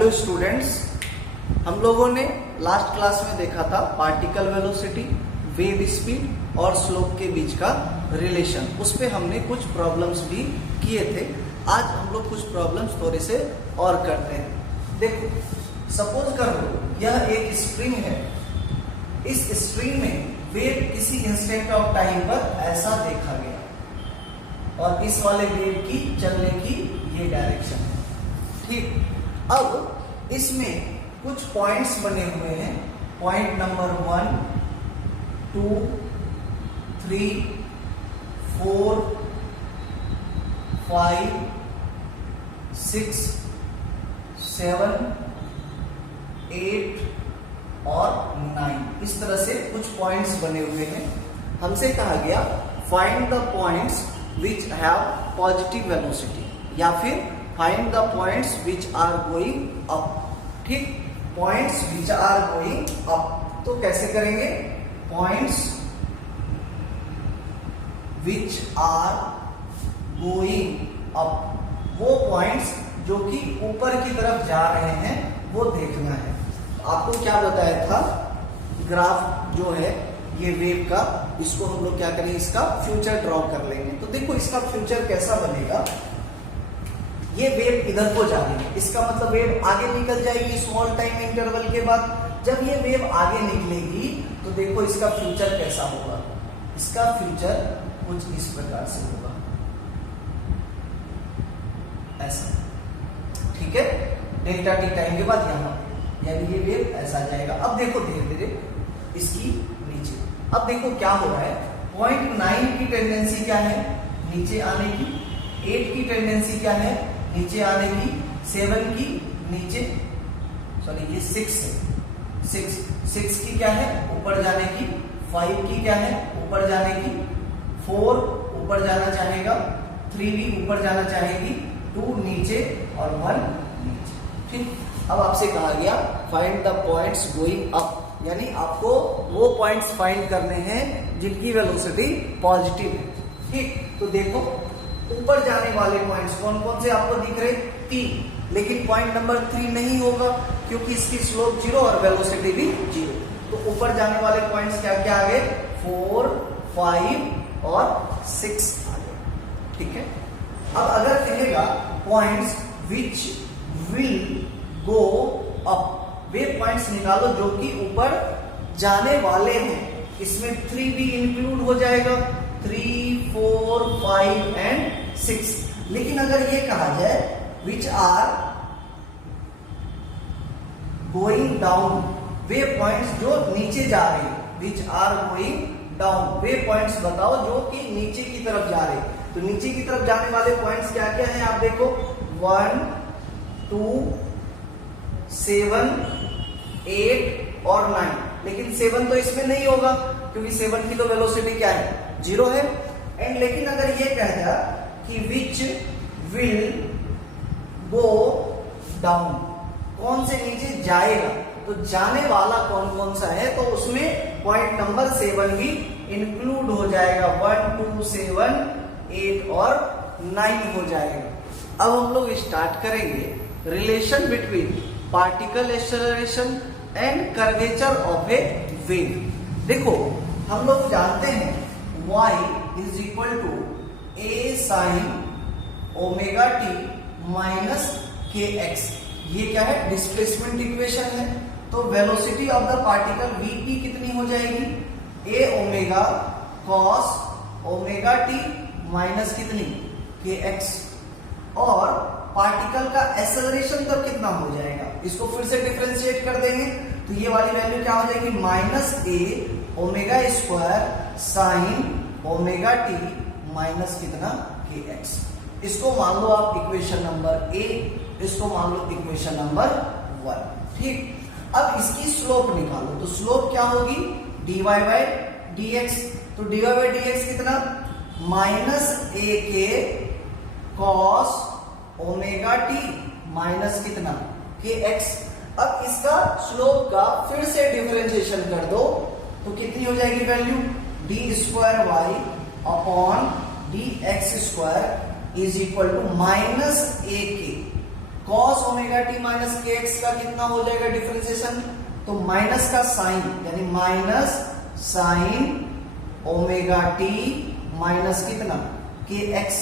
Hello students, हम लोगों ने लास्ट क्लास में देखा था पार्टिकल वेलोसिटी, वेव स्पीड और स्लोप के बीच का रिलेशन। उस पे हमने कुछ प्रॉब्लम्स भी किए थे। आज हम लोग कुछ प्रॉब्लम्स थोड़े से और करते हैं। देखो, सपोज करो यह एक स्प्रिंग है। इस स्प्रिंग में वेव किसी इंस्टेंट ऑफ टाइम पर ऐसा देखा गया और इस वाले वेव की चलने की ये डायरेक्शन है। ठीक, अब इसमें कुछ पॉइंट्स बने हुए हैं। पॉइंट नंबर 1, 2, 3, 4, 5, 6, 7, 8 और 9, इस तरह से कुछ पॉइंट्स बने हुए हैं। हमसे कहा गया find the points which have positive velocity या फिर find the points which are going up. ठीक, points which are going up तो कैसे करेंगे? Points which are going up, वो पॉइंट्स जो कि ऊपर की तरफ जा रहे हैं वो देखना है। आपको क्या बताया था? ग्राफ जो है ये वेव का, इसको हम लोग क्या करेंगे, इसका फ्यूचर ड्रॉ कर लेंगे। तो देखो इसका फ्यूचर कैसा बनेगा। ये वेव इधर को जा रही है, इसका मतलब वेव आगे निकल जाएगी स्मॉल टाइम इंटरवल के बाद। जब ये वेव आगे निकलेगी तो देखो इसका फ्यूचर कैसा होगा। इसका फ्यूचर कुछ इस प्रकार से होगा, ऐसा। ठीक है, डेल्टा टी टाइम के बाद यहां, यानी ये वेव ऐसा जाएगा। अब देखो धीरे धीरे इसकी नीचे। अब देखो क्या हो रहा है। पॉइंट 9 की टेंडेंसी क्या है? नीचे आने की। 8 की टेंडेंसी क्या है? नीचे आने की। 7 की नीचे, सॉरी ये 6 है। 6 की क्या है? ऊपर जाने की। 5 की क्या है? ऊपर जाने की। 4 ऊपर जाना चाहेगा। 3 भी ऊपर जाना चाहेगी। 2 नीचे और 1 नीचे। ठीक, अब आपसे कहा गया find the points going up, यानी आपको वो पॉइंट्स फाइंड करने हैं जिनकी वेलोसिटी पॉजिटिव है। ठीक, तो देखो ऊपर जाने वाले पॉइंट्स कौन कौन से आपको दिख रहे? 3, लेकिन पॉइंट नंबर 3 नहीं होगा क्योंकि इसकी स्लोप 0 और वेलोसिटी भी 0। तो ऊपर जाने वाले पॉइंट्स क्या क्या आ गए? 4, 5 और 6 आ गए। ठीक है, अब अगर कहेगा points which will go up, way points निकालो जो कि ऊपर जाने वाले हैं। इसमें 3 भी इंक्लूड हो जाएगा। 3, 4, 5 एंड 6। लेकिन अगर ये कहा जाए विच आर गोइंग डाउन, वे पॉइंट्स जो नीचे जा रहे हैं, विच आर गोइंग डाउन, वे पॉइंट्स बताओ जो कि नीचे की तरफ जा रहे हैं। तो नीचे की तरफ जाने वाले पॉइंट्स क्या क्या हैं? आप देखो 1, 2, 7, 8 और 9। लेकिन 7 तो इसमें नहीं होगा क्योंकि 7 की तो वेलोसिटी क्या है? 0 है। एंड लेकिन अगर ये कह दिया कि विच विल गो डाउन, कौन से नीचे जाएगा, तो जाने वाला कौन कौन सा है, तो उसमें पॉइंट नंबर 7 भी इंक्लूड हो जाएगा। 1, 2, 7, 8 और 9 हो जाएगा। अब हम लोग स्टार्ट करेंगे relation between particle acceleration and curvature of a wave. देखो हम लोग जानते हैं y is equal to a sin omega T minus के एक्स। ये क्या है? डिस्प्लेसमेंट इक्वेशन है। तो velocity of the particle vp कितनी हो जाएगी? a omega cos omega T minus कितनी? K x. और पार्टिकल का एक्सेलरेशन तब कितना हो जाएगा? इसको फिर से डिफरेंशिएट कर देंगे तो ये वाली वैल्यू क्या हो जाएगी? Minus A omega square sine omega T minus कितना? K x. इसको मान लो आप इक्वेशन नंबर ए, इसको मान लो इक्वेशन नंबर 1। ठीक, अब इसकी स्लोप निकालो। तो स्लोप क्या होगी? dy by dx। तो dy बाय dx कितना? माइनस ए k cos omega T minus कितना? K X. अब इसका स्लोप का फिर से डिफरेंशिएशन कर दो तो कितनी हो जाएगी value? D square Y upon D x square is equal to minus A K cos omega T minus के एक्स का कितना हो जाएगा डिफरेंशिएशन, तो माइनस का साइन यानी minus sign omega T minus कितना के एक्स,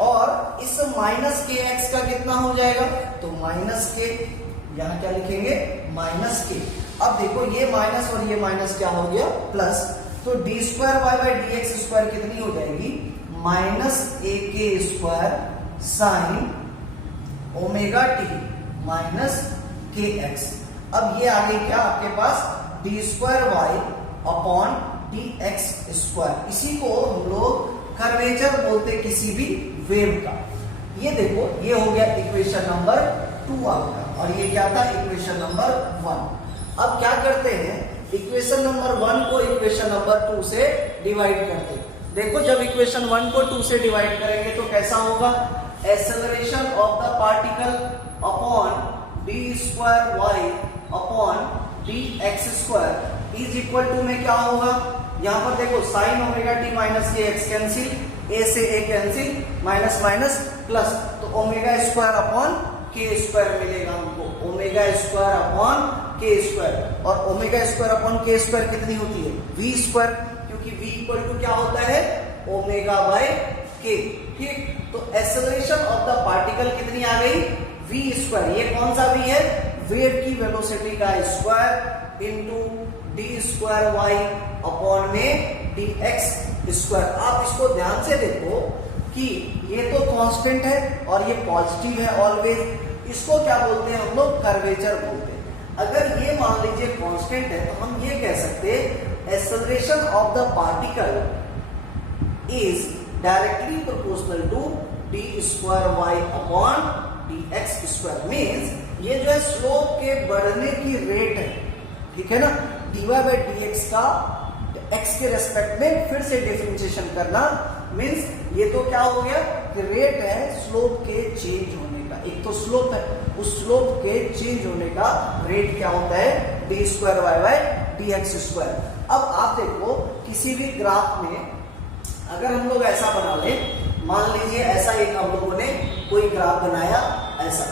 और इस माइनस के एक्स का कितना हो जाएगा, तो माइनस के, यहां क्या लिखेंगे माइनस के। अब देखो ये माइनस और ये माइनस क्या हो गया प्लस, तो D square Y by D x square कितनी हो जाएगी, माइनस ए K square sine omega T minus के एक्स। अब ये आ गई क्या आपके पास D square Y upon D x square, इसी को हम लोग कर्वेचर बोलते किसी भी वेव का। ये देखो ये हो गया इक्वेशन नंबर 2 आपका, और ये क्या था इक्वेशन नंबर 1। अब क्या करते हैं, इक्वेशन नंबर 1 को इक्वेशन नंबर 2 से डिवाइड करते हैं। देखो जब इक्वेशन 1 को 2 से डिवाइड करेंगे तो कैसा होगा, acceleration of the particle upon d square Y upon D x square is equal to में क्या होगा, यहां पर देखो साइन ओमेगा टी माइनस के एक्स कैंसिल, ए से a cancel, minus minus plus, तो omega square upon k square मिलेगा हमको, omega square upon k square, और omega square upon k square कितनी होती है वी स्क्वायर, क्योंकि v इक्वल टू क्या होता है ओमेगा बाय के। ठीक, तो एक्सेलरेशन ऑफ द पार्टिकल कितनी आ गई v स्क्वायर, ये कौन सा v है, वेव की वेलोसिटी का square into d square Y upon में डी एक्स स्क्वायर। आप इसको ध्यान से देखो कि ये तो कांस्टेंट है और ये पॉजिटिव है ऑलवेज, इसको क्या बोलते हैं हम लोग कर्वेचर बोलते हैं। अगर ये मान लीजिए कांस्टेंट है तो हम ये कह सकते हैं acceleration of the particle is directly proportional to d square Y upon D x square. Means ये जो है स्लोप के बढ़ने की रेट है, ठीक है ना, d y by D x का एक्स के रेस्पेक्ट में फिर से डिफरेंशिएशन करना, मीन्स ये तो क्या हो गया कि रेट है स्लोप के चेंज होने का, एक तो स्लोप है, उस स्लोप के चेंज होने का रेट क्या होता है d square Y by D x square. अब आप देखो किसी भी ग्राफ में अगर हम लोग ऐसा बना ले, मान लीजिए ऐसा एक हम लोगों ने कोई ग्राफ बनाया ऐसा,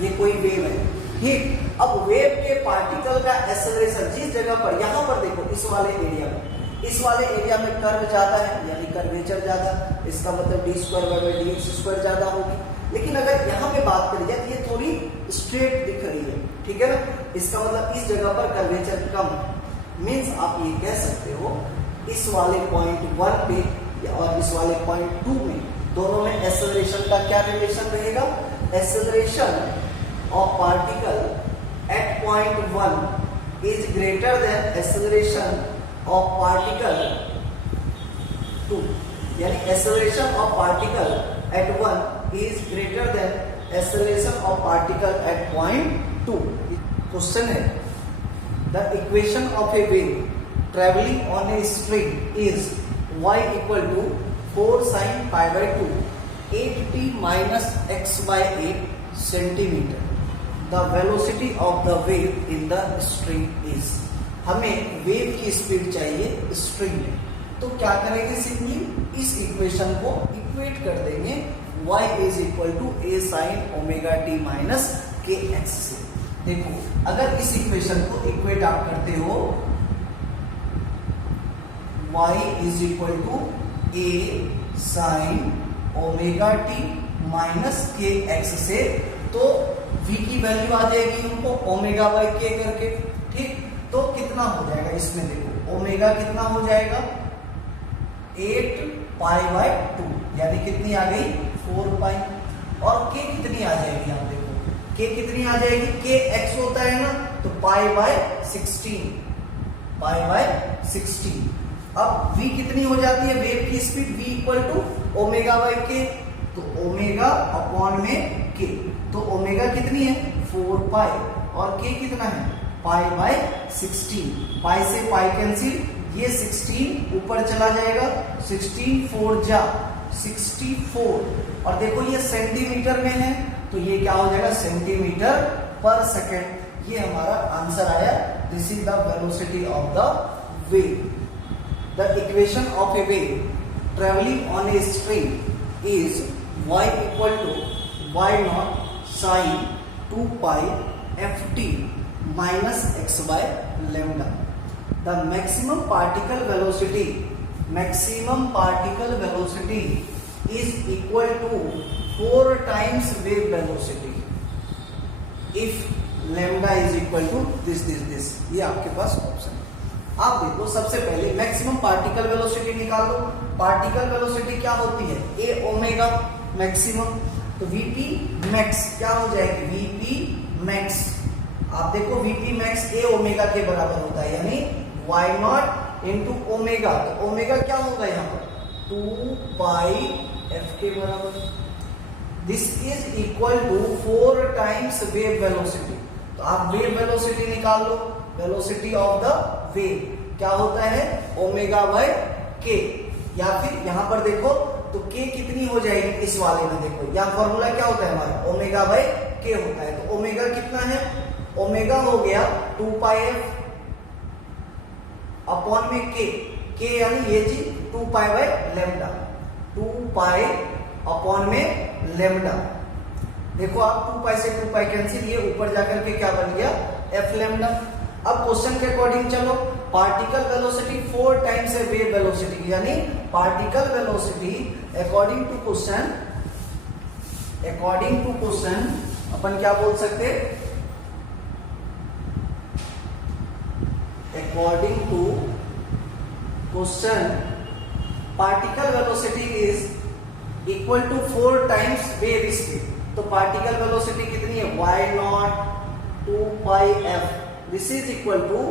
ये कोई वेव है, ठीक। अब वेव के पार्टिकल का एक्सेलरेशन जिस जगह पर, यहां पर देखो इस वाले एरिया में, इस वाले एरिया में कर्व ज्यादा है यानी कर्वेचर ज्यादा, इसका मतलब d square by by d x square ज्यादा होगी। लेकिन अगर यहाँ पे बात करी जाए तो ये थोड़ी स्ट्रेट दिख रही है, ठीक है ना, इसका मतलब इस जगह पर कर्वेचर कम है। मीन्स आप ये कह सकते हो इस वाले पॉइंट 1 पे और इस वाले पॉइंट 2 में, दोनों में एक्सेलरेशन का क्या रिलेशन रहेगा, acceleration of particle at point 1 is greater than acceleration of particle 2, यानी acceleration of particle at 1 is greater than acceleration of particle at point 2। Question है, the equation of a wave traveling on a string is y equal to 4 sin pi by 2 8t minus x by 8 centimeter। The velocity of the wave in the string is, हमें wave की speed चाहिए string में, तो क्या करेंगे, simply इस equation को equate कर देंगे y is equal to a sine omega T minus के एक्स से। देखो अगर इस इक्वेशन को इक्वेट आप करते हो y is equal to a sine omega T minus के एक्स से, तो v की वैल्यू आ जाएगी हमको ओमेगा बाई के करके, ठीक। तो कितना हो जाएगा इसमें, देखो ओमेगा कितना हो जाएगा 8 पाई बाय 2, यानी कितनी आ गई 4 पाई, और के कितनी आ जाएगी, आप देखो के कितनी आ जाएगी, के एक्स होता है ना, तो पाई बाय 16, पाई बाय 16। अब v कितनी हो जाती है, वेव की speed v equal to omega by k, तो ओमेगा अपॉन में के, तो ओमेगा कितनी है 4 पाई, और के कितना है पाई बाय 16, पाई से पाई कैंसिल, ये 16 ऊपर चला जाएगा, 16 4 जा 64, और देखो ये सेंटीमीटर में है तो ये क्या हो जाएगा सेंटीमीटर पर सेकेंड। ये हमारा आंसर आया, this is the velocity of the wave. The equation of a wave travelling on a string is y equal to y naught sine 2 pi ft minus x by lambda. The maximum particle velocity is equal to 4 times wave velocity if lambda is equal to this. ये आपके पास option है। आप देखो सबसे पहले maximum particle velocity निकाल दो। Particle velocity क्या होती है? ए ओमेगा मैक्सिमम। तो वीपी मैक्स क्या हो जाएगी? VP max. आप देखो वीपी मैक्स ए ओमेगा के बराबर होता है, यानी वाई नॉट इंटू ओमेगा। तो ओमेगा क्या होगा यहाँ पर? 2 पाई एफ के बराबर। This is equal to 4 times wave velocity. तो आप वेव वेलोसिटी निकाल लो। वेलोसिटी ऑफ द वेव क्या होता है? ओमेगा बाय के। या फिर यहां पर देखो तो के कितनी हो जाएगी इस वाले में? देखो यहाँ फॉर्मूला क्या होता है हमारा? ओमेगा बाय के होता है। तो ओमेगा कितना है? ओमेगा हो गया 2 पाई एफ अपॉन में के यानी ये जी 2 pi by lambda. 2 pi upon में लेमडा। देखो आप 2 पाई से 2 पाई कैंसिल, ये ऊपर जाकर के क्या बन गया? F lambda. अब क्वेश्चन के अकॉर्डिंग चलो, पार्टिकल वेलोसिटी 4 टाइम्स है वेव वेलोसिटी, यानी particle velocity according to question अपन क्या बोल सकते? According to question particle velocity is equal to 4 times wave speed. तो पार्टिकल वेलोसिटी कितनी है? Y naught 2 pi F. This is equal to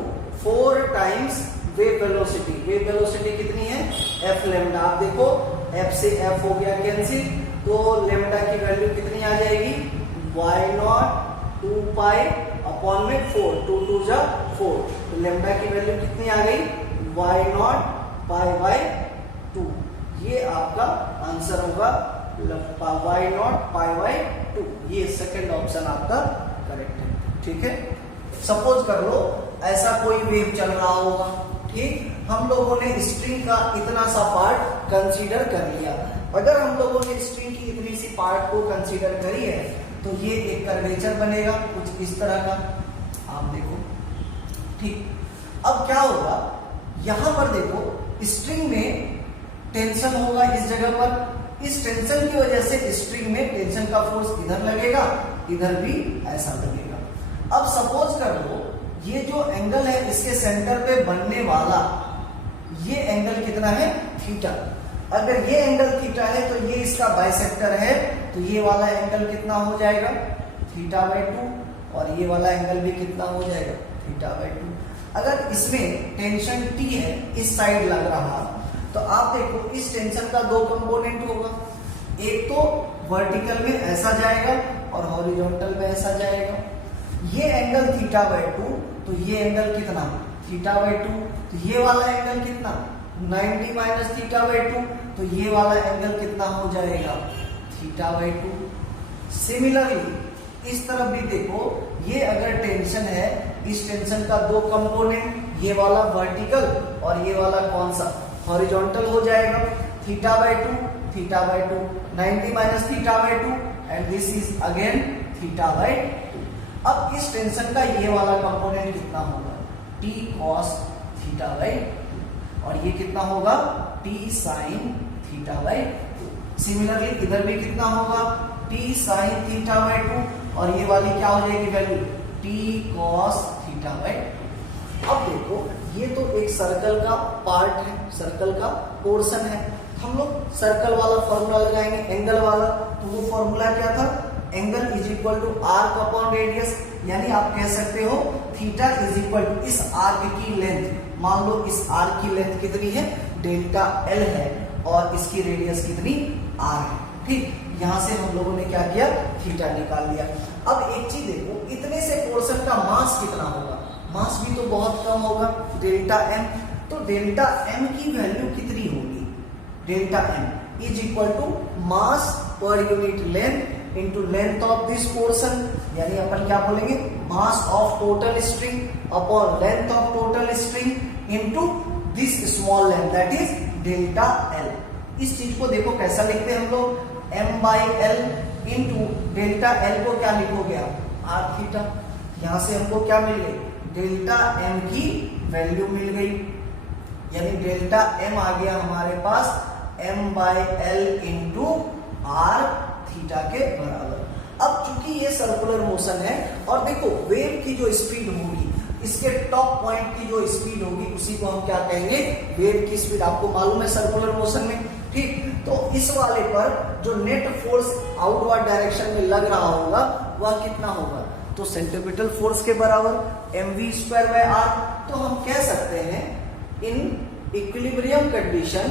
4 times wave velocity. Wave velocity कितनी है? F lambda. आप देखो एफ से एफ हो गया कैंसिल, तो लेमडा की वैल्यू कितनी आ जाएगी? वाई नॉट 2 पाई अपॉन में 4, 2 2 जा 4। तो लेमडा की वैल्यू कितनी आ गई? Y naught pi by 2। ये आपका आंसर होगा, वाई नॉट पाई बाय 2। ये सेकंड ऑप्शन आपका करेक्ट है। ठीक है। सपोज कर लो ऐसा कोई वेव चल रहा होगा, ठीक, हम लोगों ने स्ट्रिंग का इतना सा पार्ट कंसीडर कर लिया। अगर हम लोगों ने स्ट्रिंग की इतनी सी पार्ट को कंसीडर करी है तो ये एक कर्वेचर बनेगा कुछ इस तरह का, आप देखो, ठीक। अब क्या होगा, यहां पर देखो स्ट्रिंग में टेंशन होगा इस जगह पर। इस टेंशन की वजह से स्ट्रिंग में टेंशन का फोर्स इधर लगेगा, इधर भी ऐसा लगेगा। अब सपोज कर लो ये जो एंगल है इसके सेंटर पे बनने वाला ये एंगल कितना है? थीटा। अगर ये एंगल थीटा है तो ये इसका बाइसेक्टर है, तो ये वाला एंगल कितना हो जाएगा? Theta by 2। और ये वाला एंगल भी कितना हो जाएगा? Theta by 2। अगर इसमें टेंशन T है, इस साइड लग रहा, तो आप देखो इस टेंशन का 2 कंपोनेंट होगा। एक तो वर्टिकल में ऐसा जाएगा और हॉरिजॉन्टल में ऐसा जाएगा। ये एंगल थीटा बाय 2, तो ये एंगल कितना? Theta by 2। तो ये वाला एंगल कितना? 90 माइनस थीटा बाय 2। तो ये वाला एंगल कितना हो जाएगा? Theta by 2। सिमिलरली इस तरफ भी देखो, ये अगर टेंशन है, इस टेंशन का 2 कंपोनेंट, ये वाला वर्टिकल और ये वाला कौन सा? हॉरिजॉन्टल हो जाएगा। Theta by 2, theta by 2, 90 minus theta by 2 and this is again theta by 2। अब इस टेंशन का ये वाला कंपोनेंट कितना होगा? T cos theta by 2। और ये कितना होगा? T sin theta by 2। Similarly इधर भी कितना होगा? T sin theta by 2। और ये वाली क्या हो जाएगी value? T cos theta by 2। अब देखो ये तो एक सर्कल का पार्ट है, सर्कल का पोर्शन है। हम लोग सर्कल वाला फॉर्मूला लगाएंगे, एंगल वाला। तो वो फॉर्मूला क्या था? Angle is equal to arc upon radius. यानी आप कह सकते हो थीटा इज इक्वल टू इस आर्क की लेंथ, मान लो इस आर्क की लेंथ कितनी है? डेल्टा एल है और इसकी रेडियस कितनी? आर है। ठीक, यहां से हम लोगों ने क्या किया? थीटा निकाल लिया। अब एक चीज देखो, इतने से पोर्शन का मास कितना होगा? मास भी तो बहुत कम होगा, डेल्टा एम। तो डेल्टा एम की वैल्यू कितनी होगी? Delta m is equal to mass per unit length into length of this portion. यानी अपन क्या बोलेंगे? Mass of total string upon length of total string into this small length, that is delta l. इस चीज को देखो कैसा लिखते हैं हम लोग? m by l into delta l को क्या लिखोगे आप? R theta. यहां से हमको क्या मिल गई, डेल्टा एम की वैल्यू मिल गई, यानी डेल्टा एम आ गया हमारे पास m by l into r theta के बराबर। अब चूंकि ये सर्कुलर मोशन है और देखो वेव की जो स्पीड होगी, इसके टॉप पॉइंट की जो स्पीड होगी उसी को हम क्या कहेंगे, वेव की स्पीड। आपको मालूम है सर्कुलर मोशन में, ठीक। तो इस वाले पर जो नेट फोर्स आउटवर्ड डायरेक्शन में लग रहा होगा वह कितना होगा, तो सेंट्रीपिटल फोर्स के बराबर mv² बाय आर। तो हम कह सकते हैं इन इक्विलिब्रियम कंडीशन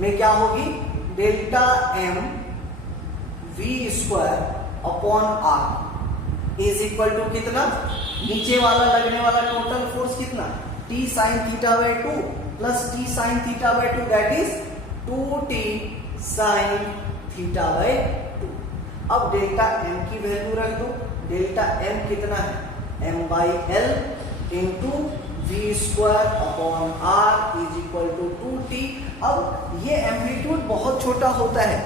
में क्या होगी, delta m v² upon r is equal to कितना, नीचे वाला लगने वाला टोटल फोर्स कितना, t sine theta by 2 plus t sine theta by 2 that is 2t sine theta by 2। अब डेल्टा m की वैल्यू रख दो, डेल्टा m कितना है, m by l into v² upon r is equal to 2t। अब ये amplitude बहुत छोटा होता है,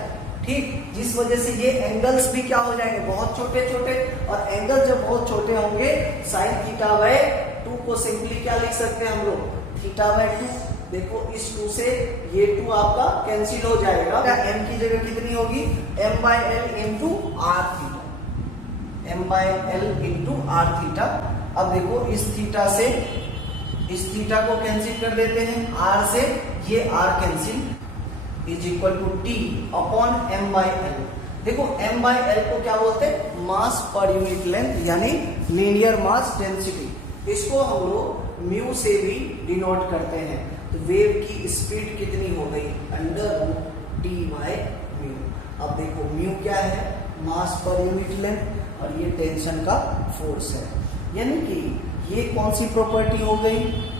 ठीक, जिस वजह से ये एंगल्स भी क्या हो जाएंगे, बहुत छोटे छोटे। और एंगल जब बहुत छोटे होंगे, साइन थीटा बाय 2 को सिंपली क्या लिख सकते हैं हम लोग, थीटा बाय 2। देखो इस 2 से ये 2 आपका कैंसिल हो जाएगा, m की जगह कितनी होगी, m by l into r theta, m by l into r theta. अब देखो इस थीटा से इस थीटा को कैंसिल कर देते हैं, r से ये r cancel is equal to t upon m by l. देखो m बाई एल को क्या बोलते हैं, मास पर यूनिट लेंथ, यानी लीनियर मास डेंसिटी। इसको हम लोग म्यू से भी डिनोट करते हैं। तो वेव की स्पीड कितनी हो गई, √t बाय म्यू। अब देखो म्यू क्या है, मास पर यूनिट लेंथ, और ये टेंशन का फोर्स है, यानी कि ये कौन सी प्रॉपर्टी हो गई,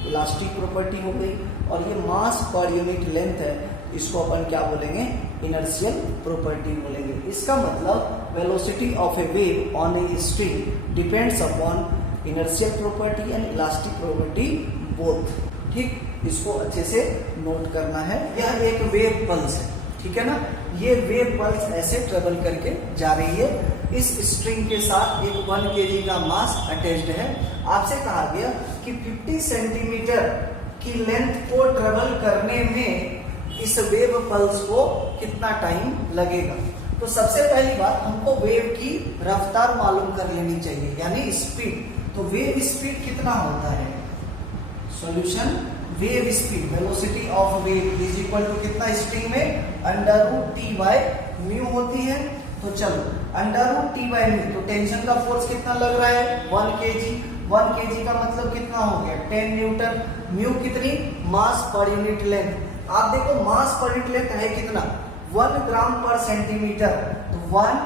इलास्टिक प्रॉपर्टी हो गई। और ये मास पर यूनिट लेंथ है, इसको अपन क्या बोलेंगे, इनर्शियल प्रॉपर्टी बोलेंगे। इसका मतलब velocity of a wave on a string depends upon inertial property and elastic property both, ठीक। इसको अच्छे से नोट करना है। यह एक वेव पल्स है, ठीक है ना, ये वेव पल्स ऐसे ट्रेवल करके जा रही है। इस स्ट्रिंग के साथ एक 1 kg का मास अटैच्ड है। आपसे कहा गया कि 50 सेंटीमीटर की लेंथ को ट्रेवल करने में इस वेव पल्स को कितना टाइम लगेगा। तो सबसे पहली बात हमको वेव की रफ्तार मालूम कर लेनी चाहिए, यानी स्पीड। तो वेव स्पीड कितना होता है, solution, wave speed velocity of wave is equal to कितना स्ट्रिंग में, √t बाय म्यू होती है। तो चलो √t बाय म्यू, तो टेंशन का फोर्स कितना लग रहा है, 1 kg। 1 kg का मतलब कितना हो गया, 10 न्यूटन। म्यू कितनी, मास पर यूनिट लेंथ। आप देखो मास पर यूनिट लेंथ है कितना, 1 ग्राम पर सेंटीमीटर। तो 1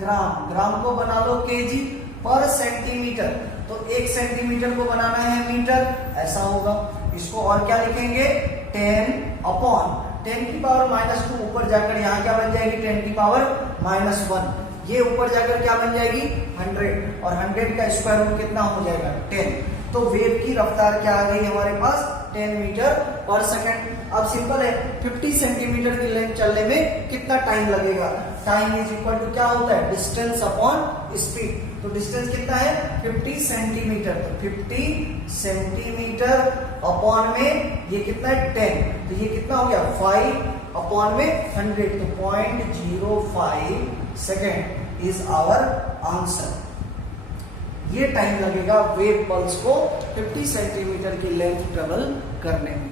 ग्राम, ग्राम को बना लो kg पर सेंटीमीटर, तो 1 सेंटीमीटर को बनाना है मीटर, ऐसा होगा। इसको और क्या लिखेंगे, 10 अपॉन 10 की पावर -2, ऊपर जाकर यहाँ क्या बन जाएगी, 10 की पावर -1। ये ऊपर जाकर क्या बन जाएगी, 100, और 100 का स्क्वायर रूट कितना हो जाएगा, 10। तो वेव की रफ्तार क्या आ गई हमारे पास, 10 मीटर पर सेकंड। अब सिंपल है, 50 सेंटीमीटर की लेंथ चलने में कितना टाइम लगेगा, टाइम इज इक्वल टू क्या होता है, डिस्टेंस अपॉन स्पीड। तो डिस्टेंस कितना है, 50 सेंटीमीटर। तो 50 सेंटीमीटर अपॉन में ये कितना है, 10। तो ये कितना हो गया, 5 अपॉन में 100, तो 0.05 सेकेंड इज आवर आंसर। ये टाइम लगेगा वेव पल्स को 50 सेंटीमीटर की लेंथ ट्रेवल करने में।